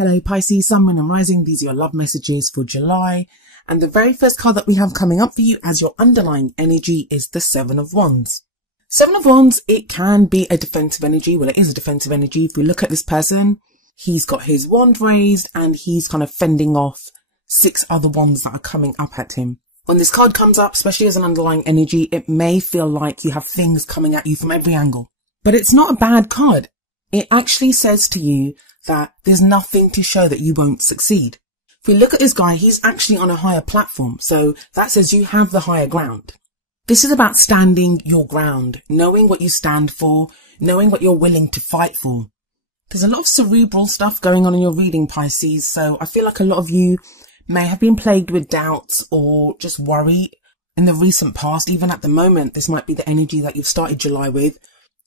Hello Pisces, Sun, Moon and Rising. These are your love messages for July. And the very first card that we have coming up for you as your underlying energy is the Seven of Wands. Seven of Wands, it can be a defensive energy. Well, it is a defensive energy. If we look at this person, he's got his wand raised and he's kind of fending off 6 other wands that are coming up at him. When this card comes up, especially as an underlying energy, it may feel like you have things coming at you from every angle. But it's not a bad card. It actually says to you that there's nothing to show that you won't succeed. If we look at this guy, he's actually on a higher platform. So that says you have the higher ground. This is about standing your ground, knowing what you stand for, knowing what you're willing to fight for. There's a lot of cerebral stuff going on in your reading, Pisces. So I feel like a lot of you may have been plagued with doubts or just worry in the recent past. Even at the moment, this might be the energy that you've started July with.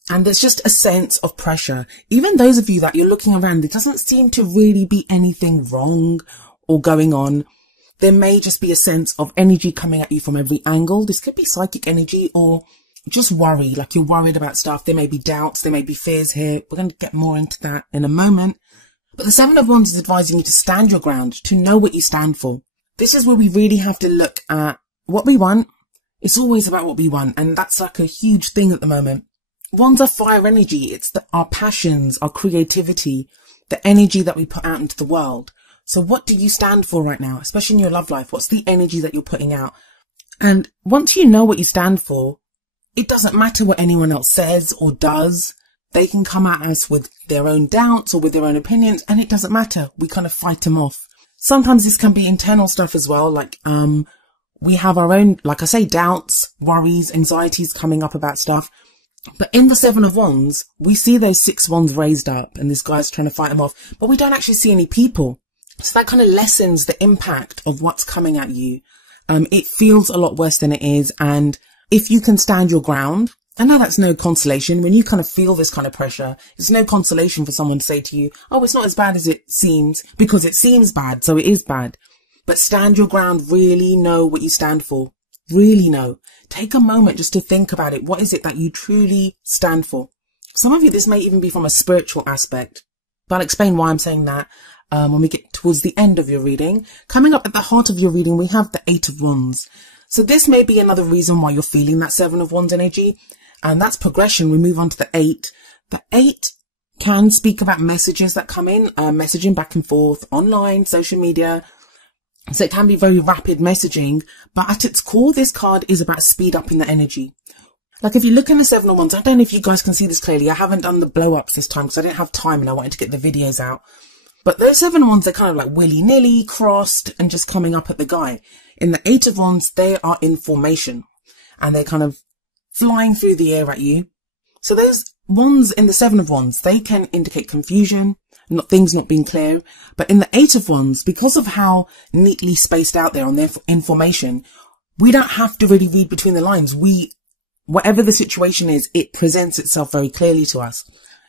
And there's just a sense of pressure. Even those of you that you're looking around, there doesn't seem to really be anything wrong or going on. There may just be a sense of energy coming at you from every angle. This could be psychic energy or just worry, like you're worried about stuff. There may be doubts, there may be fears here. We're going to get more into that in a moment. But the Seven of Wands is advising you to stand your ground, to know what you stand for. This is where we really have to look at what we want. It's always about what we want. And that's like a huge thing at the moment. Wands are fire energy. It's our passions, our creativity, the energy that we put out into the world. So what do you stand for right now, especially in your love life? What's the energy that you're putting out? And once you know what you stand for, it doesn't matter what anyone else says or does. They can come at us with their own doubts or with their own opinions, and it doesn't matter. We kind of fight them off. Sometimes this can be internal stuff as well. Like, we have our own, like I say, doubts, worries, anxieties coming up about stuff. But in the Seven of Wands, we see those 6 wands raised up and this guy's trying to fight them off, but we don't actually see any people. So that kind of lessens the impact of what's coming at you. It feels a lot worse than it is. And if you can stand your ground, I know that's no consolation. When you kind of feel this kind of pressure, it's no consolation for someone to say to you, oh, it's not as bad as it seems, because it seems bad. So it is bad. But stand your ground. Really know what you stand for. Really know. Take a moment just to think about it. What is it that you truly stand for? Some of you, this may even be from a spiritual aspect, but I'll explain why I'm saying that when we get towards the end of your reading. Coming up at the heart of your reading, we have the 8 of Wands. So this may be another reason why you're feeling that 7 of Wands energy, and that's progression. We move on to the 8. The 8 can speak about messages that come in, messaging back and forth, online, social media. So it can be very rapid messaging, but at its core, this card is about speed up in the energy. Like if you look in the 7 of Wands, I don't know if you guys can see this clearly. I haven't done the blow ups this time because I didn't have time and I wanted to get the videos out. But those 7 of Wands, they're kind of like willy-nilly, crossed and just coming up at the guy. In the 8 of Wands, they are in formation and they're kind of flying through the air at you. So those wands in the 7 of Wands, they can indicate confusion, things not being clear. But in the 8 of Wands, because of how neatly spaced out they are on their information, we don't have to really read between the lines. Whatever the situation is, it presents itself very clearly to us.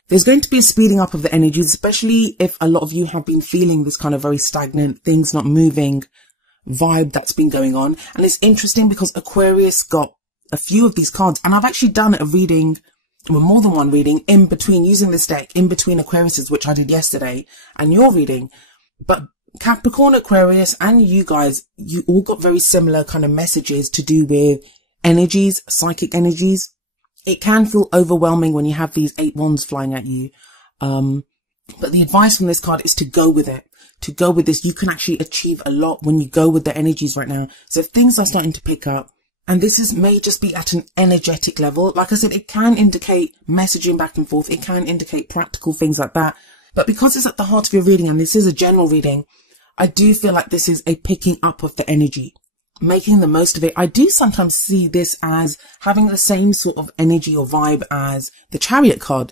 There's going to be a speeding up of the energies, especially if a lot of you have been feeling this kind of very stagnant, things not moving vibe that's been going on. And it's interesting because Aquarius got a few of these cards, and I've actually done a reading, well, more than one reading in between, using this deck in between Aquarius's, which I did yesterday, and your reading. But Capricorn, Aquarius, and you guys, you all got very similar kind of messages to do with energies, psychic energies. It can feel overwhelming when you have these 8 wands flying at you. But the advice from this card is to go with it. To go with this, you can actually achieve a lot when you go with the energies right now. So if things are starting to pick up, and this may just be at an energetic level. Like I said, it can indicate messaging back and forth. It can indicate practical things like that. But because it's at the heart of your reading, and this is a general reading, I do feel like this is a picking up of the energy, making the most of it. I do sometimes see this as having the same sort of energy or vibe as the Chariot card,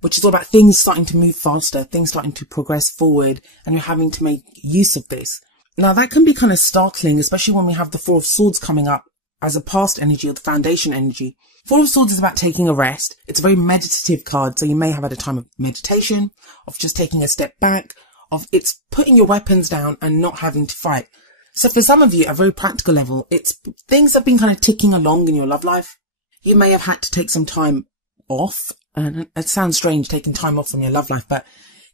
which is all about things starting to move faster, things starting to progress forward, and you're having to make use of this. Now, that can be kind of startling, especially when we have the 4 of Swords coming up as a past energy or the foundation energy. 4 of Swords is about taking a rest. It's a very meditative card, so you may have had a time of meditation, of just taking a step back, of it's putting your weapons down and not having to fight. So for some of you, at a very practical level, it's things have been kind of ticking along in your love life. You may have had to take some time off, and it sounds strange taking time off from your love life, but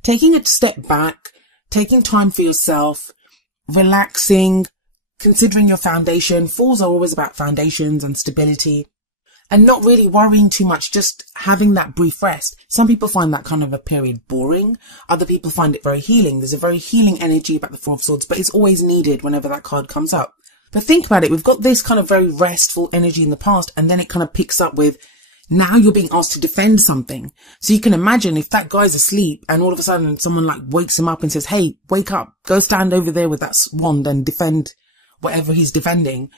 taking a step back, taking time for yourself, relaxing, considering your foundation. Falls are always about foundations and stability, and not really worrying too much, just having that brief rest. Some people find that kind of a period boring. Other people find it very healing. There's a very healing energy about the Four of Swords, but it's always needed whenever that card comes up. But think about it. We've got this kind of very restful energy in the past, and then it kind of picks up with, now you're being asked to defend something. So you can imagine if that guy's asleep and all of a sudden someone like wakes him up and says, hey, wake up, go stand over there with that wand and defend whatever he's defending.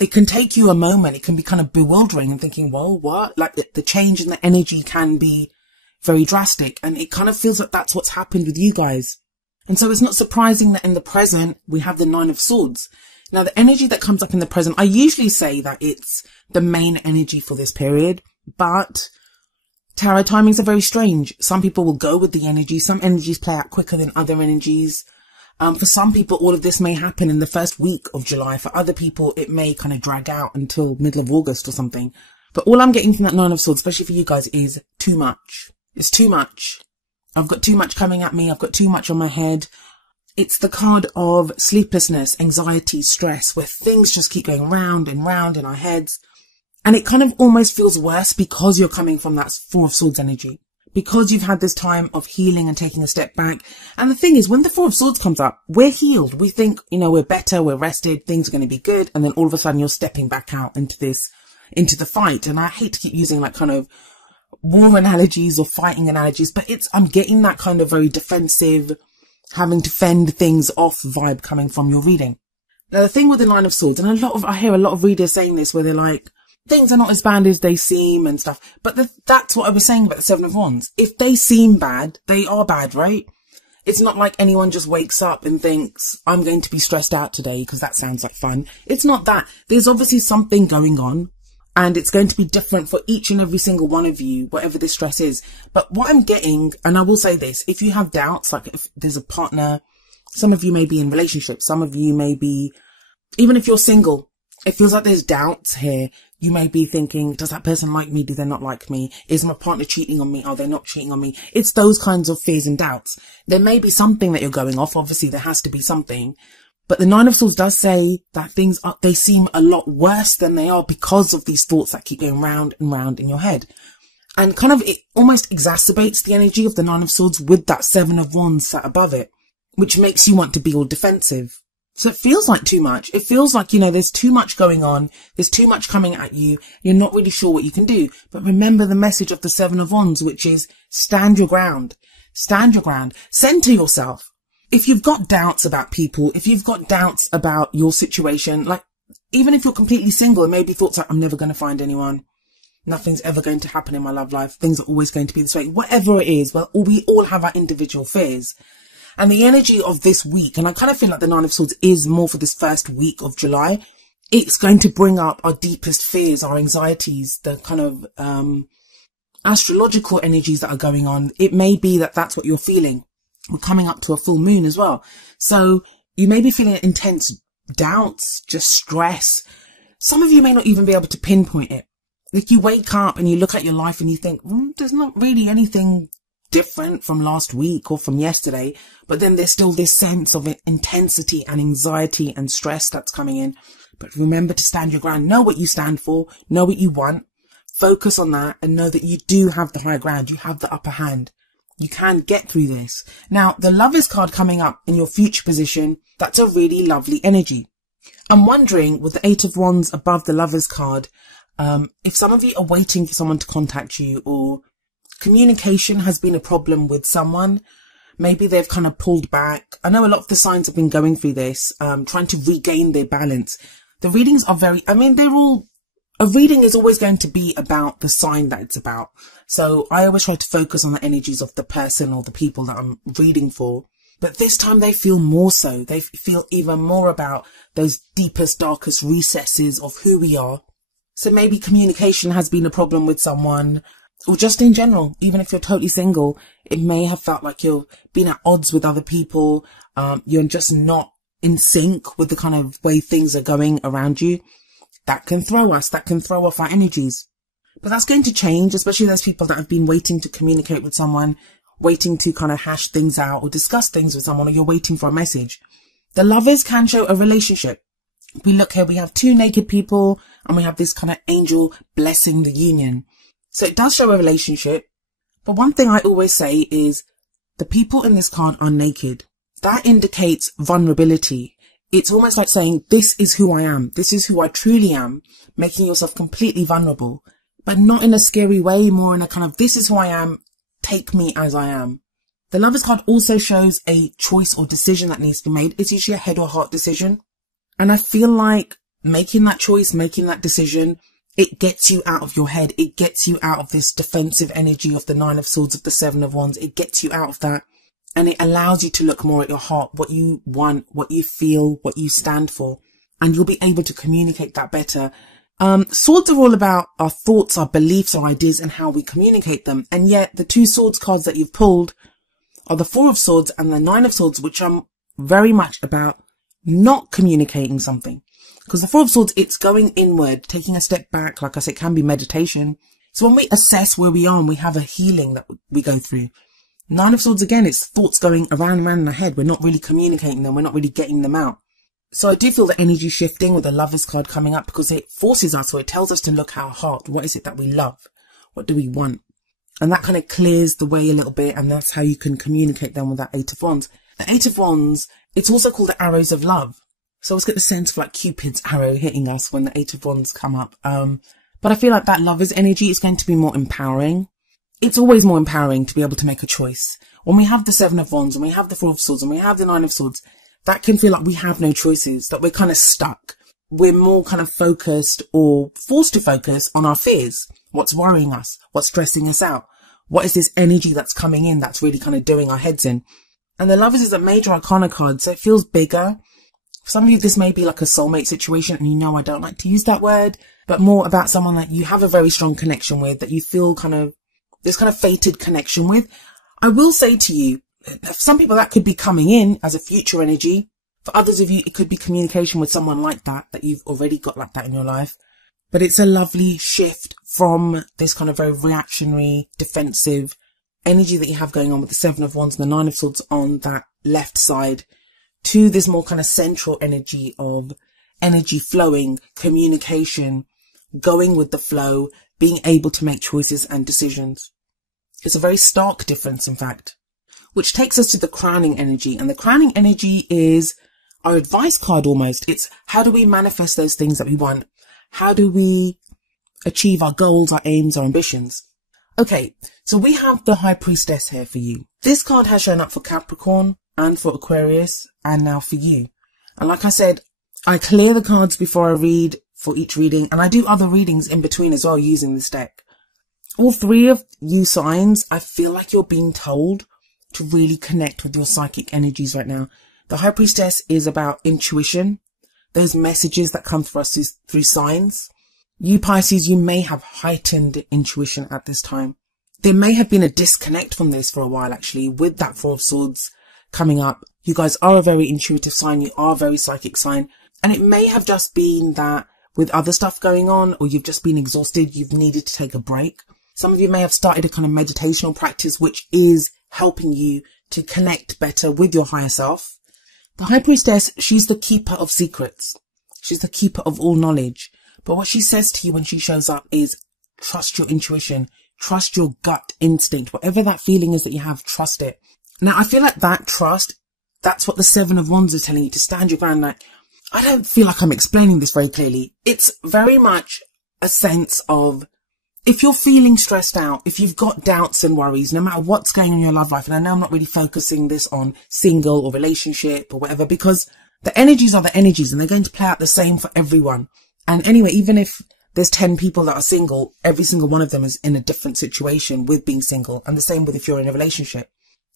It can take you a moment. It can be kind of bewildering and thinking, well, what? Like the change in the energy can be very drastic. And it kind of feels like that's what's happened with you guys. And so it's not surprising that in the present, we have the Nine of Swords. Now, the energy that comes up in the present, I usually say that it's the main energy for this period, but tarot timings are very strange. Some people will go with the energy. Some energies play out quicker than other energies. For some people, all of this may happen in the first week of July. For other people, it may kind of drag out until middle of August or something. But all I'm getting from that Nine of Swords, especially for you guys, is too much. It's too much. I've got too much coming at me. I've got too much on my head. It's the card of sleeplessness, anxiety, stress, where things just keep going round and round in our heads. And it kind of almost feels worse because you're coming from that Four of Swords energy. Because you've had this time of healing and taking a step back. And the thing is, when the Four of Swords comes up, we're healed. We think, you know, we're better, we're rested, things are going to be good. And then all of a sudden you're stepping back out into the fight. And I hate to keep using like kind of war analogies or fighting analogies, but I'm getting that kind of very defensive, having to fend things off vibe coming from your reading. Now, the thing with the Nine of Swords, and I hear a lot of readers saying this where they're like, things are not as bad as they seem and stuff. But that's what I was saying about the Seven of Wands. If they seem bad, they are bad, right? It's not like anyone just wakes up and thinks, I'm going to be stressed out today because that sounds like fun. It's not that. There's obviously something going on, and it's going to be different for each and every single one of you, whatever the stress is. But what I'm getting, and I will say this, if you have doubts, like if there's a partner, some of you may be in relationships, some of you may be, even if you're single, it feels like there's doubts here. You may be thinking, does that person like me? Do they not like me? Is my partner cheating on me? Are they not cheating on me? It's those kinds of fears and doubts. There may be something that you're going off. Obviously, there has to be something. But the Nine of Swords does say that they seem a lot worse than they are because of these thoughts that keep going round and round in your head. And kind of it almost exacerbates the energy of the Nine of Swords with that Seven of Wands sat above it, which makes you want to be all defensive. So it feels like too much. It feels like, you know, there's too much going on. There's too much coming at you. You're not really sure what you can do. But remember the message of the Seven of Wands, which is stand your ground. Stand your ground. Center yourself. If you've got doubts about people, if you've got doubts about your situation, like even if you're completely single and maybe thoughts like, I'm never going to find anyone. Nothing's ever going to happen in my love life. Things are always going to be this way. Whatever it is, well, we all have our individual fears. And the energy of this week, and I kind of feel like the Nine of Swords is more for this first week of July. It's going to bring up our deepest fears, our anxieties, the kind of astrological energies that are going on. It may be that that's what you're feeling. We're coming up to a full moon as well. So you may be feeling intense doubts, just stress. Some of you may not even be able to pinpoint it. Like you wake up and you look at your life and you think, there's not really anything different from last week or from yesterday, but then there's still this sense of intensity and anxiety and stress that's coming in. But remember to stand your ground. Know what you stand for. Know what you want. Focus on that and know that you do have the high ground. You have the upper hand. You can get through this. Now, the Lovers card coming up in your future position, that's a really lovely energy. I'm wondering, with the Eight of Wands above the Lovers card, if some of you are waiting for someone to contact you, or communication has been a problem with someone, maybe they've kind of pulled back. I know a lot of the signs have been going through this, trying to regain their balance. The readings are a reading is always going to be about the sign that it's about. So I always try to focus on the energies of the person or the people that I'm reading for. But this time they feel more so. They feel even more about those deepest, darkest recesses of who we are. So maybe communication has been a problem with someone, or just in general, even if you're totally single, it may have felt like you've been at odds with other people. You're just not in sync with the kind of way things are going around you. That can throw us. That can throw off our energies. But that's going to change, especially those people that have been waiting to communicate with someone, waiting to kind of hash things out or discuss things with someone, or you're waiting for a message. The Lovers can show a relationship. We look here, we have two naked people and we have this kind of angel blessing the union. So it does show a relationship. But one thing I always say is the people in this card are naked. That indicates vulnerability. It's almost like saying, this is who I am. This is who I truly am, making yourself completely vulnerable, but not in a scary way, more in a kind of, this is who I am. Take me as I am. The Lovers card also shows a choice or decision that needs to be made. It's usually a head or heart decision. And I feel like making that choice, making that decision, it gets you out of your head. It gets you out of this defensive energy of the Nine of Swords, of the Seven of Wands. It gets you out of that. And it allows you to look more at your heart, what you want, what you feel, what you stand for. And you'll be able to communicate that better. Swords are all about our thoughts, our beliefs, our ideas, and how we communicate them. And yet the two Swords cards that you've pulled are the Four of Swords and the Nine of Swords, which are very much about not communicating something. Because the Four of Swords, it's going inward, taking a step back. Like I said, it can be meditation. So when we assess where we are and we have a healing that we go through. Nine of Swords, again, it's thoughts going around and around in our head. We're not really communicating them. We're not really getting them out. So I do feel the energy shifting with the Lovers card coming up, because it forces us, or it tells us to look at our heart. What is it that we love? What do we want? And that kind of clears the way a little bit. And that's how you can communicate them with that Eight of Wands. The Eight of Wands, it's also called the arrows of love. So I always get the sense of like Cupid's arrow hitting us when the Eight of Wands come up. But I feel like that Lovers energy is going to be more empowering. It's always more empowering to be able to make a choice. When we have the Seven of Wands and we have the Four of Swords and we have the Nine of Swords, that can feel like we have no choices, that we're kind of stuck. We're more kind of focused or forced to focus on our fears. What's worrying us? What's stressing us out? What is this energy that's coming in that's really kind of doing our heads in? And the Lovers is a major arcana card, so it feels bigger. For some of you, this may be like a soulmate situation, and you know I don't like to use that word, but more about someone that you have a very strong connection with, that you feel kind of this kind of fated connection with. I will say to you, for some people that could be coming in as a future energy. For others of you, it could be communication with someone like that you've already got like that in your life. But it's a lovely shift from this kind of very reactionary, defensive energy that you have going on with the Seven of Wands and the Nine of Swords on that left side, to this more kind of central energy of energy flowing, communication, going with the flow, being able to make choices and decisions. It's a very stark difference, in fact, which takes us to the crowning energy. And the crowning energy is our advice card almost. It's how do we manifest those things that we want? How do we achieve our goals, our aims, our ambitions? Okay, so we have the High Priestess here for you. This card has shown up for Capricorn and for Aquarius, and now for you. And like I said, I clear the cards before I read for each reading, and I do other readings in between as well using this deck. All three of you signs, I feel like you're being told to really connect with your psychic energies right now. The High Priestess is about intuition, those messages that come through us through signs. You Pisces, you may have heightened intuition at this time. There may have been a disconnect from this for a while, actually, with that Four of Swords coming up. You guys are a very intuitive sign. You are a very psychic sign. And it may have just been that with other stuff going on, or you've just been exhausted, you've needed to take a break. Some of you may have started a kind of meditational practice, which is helping you to connect better with your higher self. The High Priestess, she's the keeper of secrets. She's the keeper of all knowledge. But what she says to you when she shows up is trust your intuition, trust your gut instinct, whatever that feeling is that you have, trust it. Now, I feel like that trust, that's what the Seven of Wands is telling you, to stand your ground. Like, I don't feel like I'm explaining this very clearly. It's very much a sense of, if you're feeling stressed out, if you've got doubts and worries, no matter what's going on in your love life, and I know I'm not really focusing this on single or relationship or whatever, because the energies are the energies and they're going to play out the same for everyone. And anyway, even if there's 10 people that are single, every single one of them is in a different situation with being single. And the same with if you're in a relationship.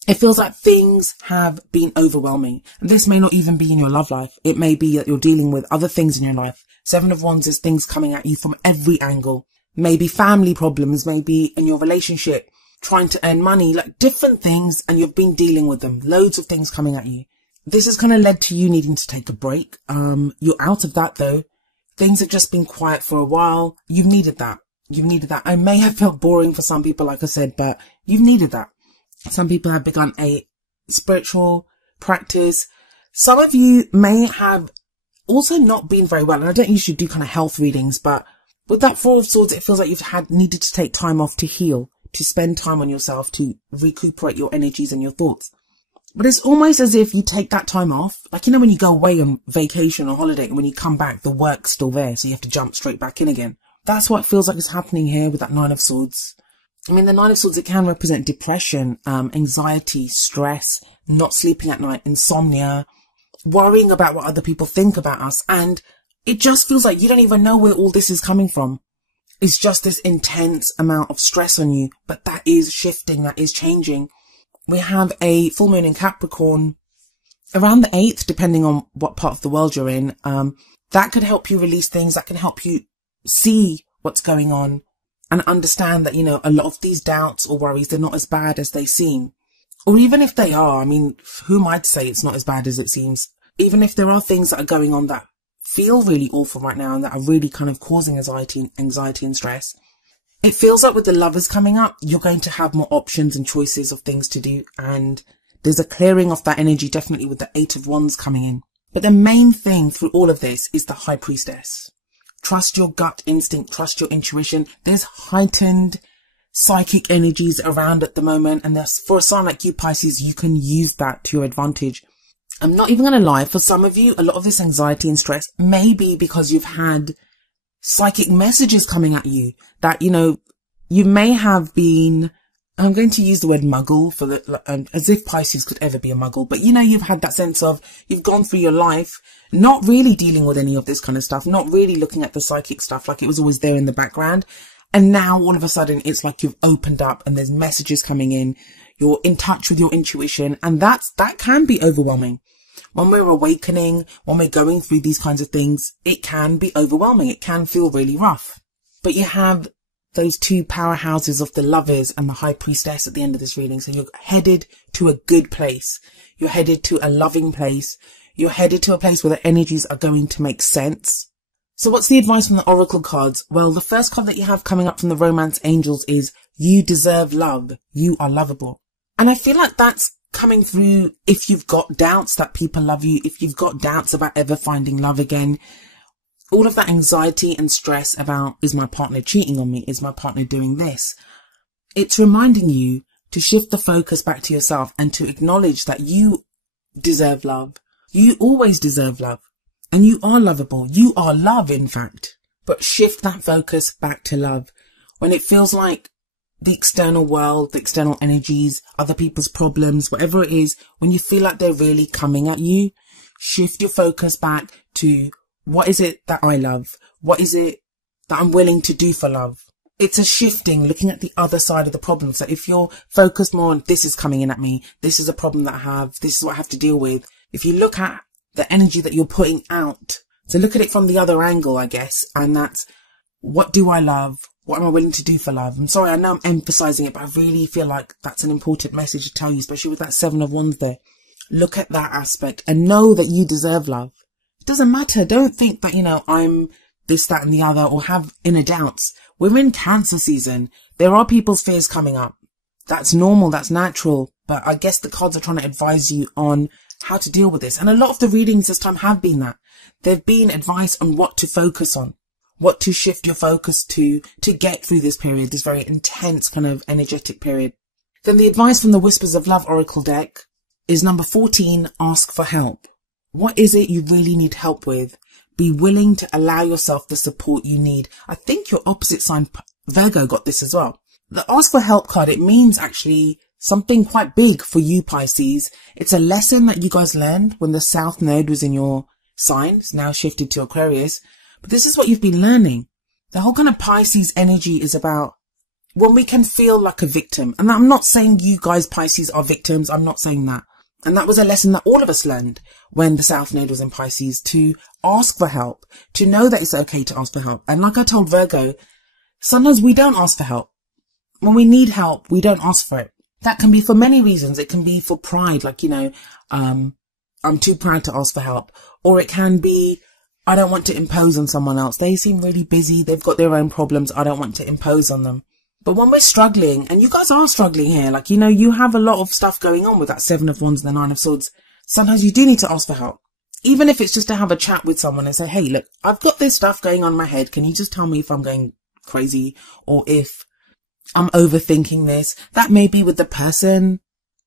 It feels like things have been overwhelming. And this may not even be in your love life. It may be that you're dealing with other things in your life. Seven of Wands is things coming at you from every angle. Maybe family problems, maybe in your relationship, trying to earn money, like different things, and you've been dealing with them. Loads of things coming at you. This has kind of led to you needing to take a break. You're out of that though. Things have just been quiet for a while. You've needed that. You've needed that. I may have felt boring for some people, like I said, but you've needed that. Some people have begun a spiritual practice. Some of you may have also not been very well. And I don't usually do kind of health readings, but with that Four of Swords, it feels like you've needed to take time off to heal, to spend time on yourself, to recuperate your energies and your thoughts. But it's almost as if you take that time off, like, you know, when you go away on vacation or holiday and when you come back, the work's still there. So you have to jump straight back in again. That's what it feels like is happening here with that Nine of Swords. I mean, the Nine of Swords, it can represent depression, anxiety, stress, not sleeping at night, insomnia, worrying about what other people think about us. And it just feels like you don't even know where all this is coming from. It's just this intense amount of stress on you, but that is shifting, that is changing. We have a full moon in Capricorn around the 8th, depending on what part of the world you're in. That could help you release things, that can help you see what's going on and understand that, you know, a lot of these doubts or worries, they're not as bad as they seem. Or even if they are, I mean, who might say it's not as bad as it seems? Even if there are things that are going on that feel really awful right now and that are really kind of causing anxiety and stress, it feels like with the Lovers coming up, you're going to have more options and choices of things to do. And there's a clearing of that energy, definitely with the Eight of Wands coming in. But the main thing through all of this is the High Priestess. Trust your gut instinct, trust your intuition. There's heightened psychic energies around at the moment. And for a sign like you, Pisces, you can use that to your advantage. I'm not even going to lie, for some of you, a lot of this anxiety and stress may be because you've had psychic messages coming at you that, you know, you may have been, I'm going to use the word muggle for as if Pisces could ever be a muggle, but you know, you've had that sense of you've gone through your life not really dealing with any of this kind of stuff, not really looking at the psychic stuff, like it was always there in the background. And now all of a sudden it's like you've opened up and there's messages coming in. You're in touch with your intuition, and that can be overwhelming. When we're awakening, when we're going through these kinds of things, it can be overwhelming. It can feel really rough. But you have those two powerhouses of the Lovers and the High Priestess at the end of this reading. So you're headed to a good place. You're headed to a loving place. You're headed to a place where the energies are going to make sense. So what's the advice from the Oracle cards? Well, the first card that you have coming up from the Romance Angels is you deserve love. You are lovable. And I feel like that's coming through if you've got doubts that people love you, if you've got doubts about ever finding love again. All of that anxiety and stress about, is my partner cheating on me? Is my partner doing this? It's reminding you to shift the focus back to yourself and to acknowledge that you deserve love. You always deserve love. And you are lovable. You are love, in fact. But shift that focus back to love. When it feels like the external world, the external energies, other people's problems, whatever it is, when you feel like they're really coming at you, shift your focus back to what is it that I love? What is it that I'm willing to do for love? It's a shifting, looking at the other side of the problem. So if you're focused more on this is coming in at me, this is a problem that I have, this is what I have to deal with. If you look at the energy that you're putting out, so look at it from the other angle, I guess. And that's, what do I love? What am I willing to do for love? I'm sorry, I know I'm emphasizing it, but I really feel like that's an important message to tell you, especially with that Seven of Wands there. Look at that aspect and know that you deserve love. It doesn't matter. Don't think that, you know, I'm this, that and the other, or have inner doubts. We're in Cancer season. There are people's fears coming up. That's normal. That's natural. But I guess the cards are trying to advise you on how to deal with this. And a lot of the readings this time have been that. There've been advice on what to focus on, what to shift your focus to get through this period, this very intense kind of energetic period. Then the advice from the Whispers of Love Oracle deck is number 14, ask for help. What is it you really need help with? Be willing to allow yourself the support you need. I think your opposite sign, Virgo, got this as well. The ask for help card, it means actually something quite big for you, Pisces. It's a lesson that you guys learned when the South Node was in your sign. It's now shifted to Aquarius. But this is what you've been learning. The whole kind of Pisces energy is about when we can feel like a victim. And I'm not saying you guys, Pisces, are victims. I'm not saying that. And that was a lesson that all of us learned when the South Node was in Pisces, to ask for help, to know that it's okay to ask for help. And like I told Virgo, sometimes we don't ask for help. When we need help, we don't ask for it. That can be for many reasons. It can be for pride, like, you know, I'm too proud to ask for help. Or it can be, I don't want to impose on someone else. They seem really busy. They've got their own problems. I don't want to impose on them. But when we're struggling, and you guys are struggling here, like, you know, you have a lot of stuff going on with that Seven of Wands and the Nine of Swords. Sometimes you do need to ask for help. Even if it's just to have a chat with someone and say, hey, look, I've got this stuff going on in my head. Can you just tell me if I'm going crazy or if I'm overthinking this? That may be with the person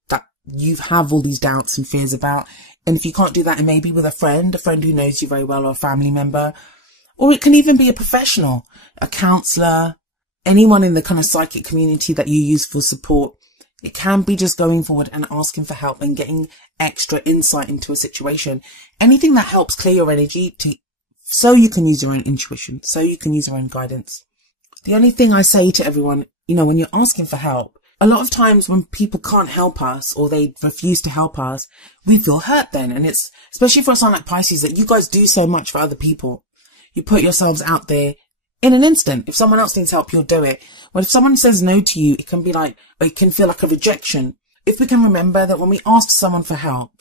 that you have all these doubts and fears about. And if you can't do that, it may be with a friend who knows you very well, or a family member. Or it can even be a professional, a counsellor, anyone in the kind of psychic community that you use for support. It can be just going forward and asking for help and getting extra insight into a situation. Anything that helps clear your energy so you can use your own intuition, so you can use your own guidance. The only thing I say to everyone, you know, when you're asking for help, a lot of times when people can't help us or they refuse to help us, we feel hurt then. And it's, especially for a sign like Pisces, that you guys do so much for other people. You put yourselves out there in an instant. If someone else needs help, you'll do it. But if someone says no to you, it can be like, or it can feel like a rejection. If we can remember that when we ask someone for help,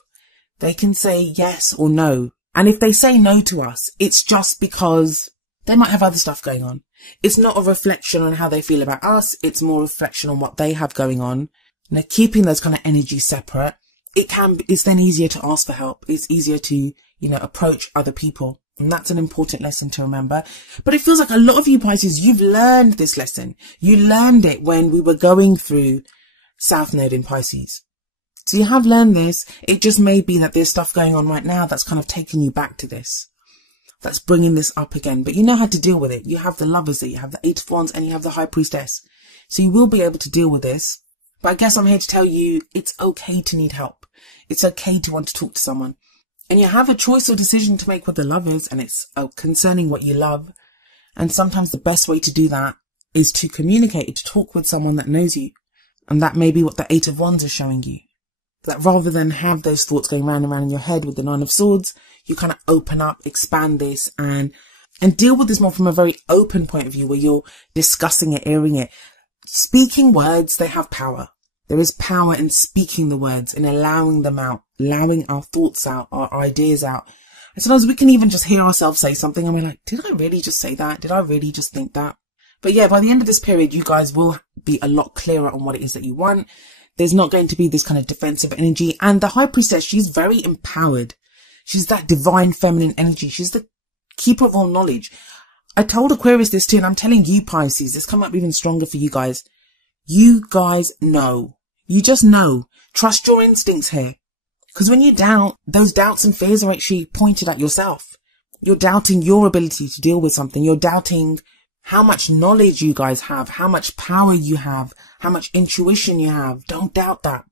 they can say yes or no. And if they say no to us, it's just because they might have other stuff going on. It's not a reflection on how they feel about us. It's more a reflection on what they have going on. You know, keeping those kind of energies separate, it's then easier to ask for help. It's easier to, you know, approach other people. And that's an important lesson to remember. But it feels like a lot of you Pisces, you've learned this lesson. You learned it when we were going through South Node in Pisces. So you have learned this. It just may be that there's stuff going on right now that's kind of taking you back to this. That's bringing this up again. But you know how to deal with it. You have the Lovers there, you have the Eight of Wands, and you have the High Priestess. So you will be able to deal with this. But I guess I'm here to tell you it's okay to need help. It's okay to want to talk to someone. And you have a choice or decision to make with the Lovers, and it's concerning what you love. And sometimes the best way to do that is to communicate, to talk with someone that knows you. And that may be what the Eight of Wands is showing you. That rather than have those thoughts going round and round in your head with the Nine of Swords, you kind of open up, expand this, and deal with this more from a very open point of view, where you're discussing it, airing it. Speaking words, they have power. There is power in speaking the words and allowing them out, allowing our thoughts out, our ideas out. And sometimes we can even just hear ourselves say something and we're like, did I really just say that? Did I really just think that? But yeah, by the end of this period, you guys will be a lot clearer on what it is that you want. There's not going to be this kind of defensive energy. And the High Priestess, she's very empowered. She's that divine feminine energy. She's the keeper of all knowledge. I told Aquarius this too, and I'm telling you Pisces, this come up even stronger for you guys. You guys know. You just know. Trust your instincts here. Because when you doubt, those doubts and fears are actually pointed at yourself. You're doubting your ability to deal with something. You're doubting how much knowledge you guys have, how much power you have, how much intuition you have. Don't doubt that.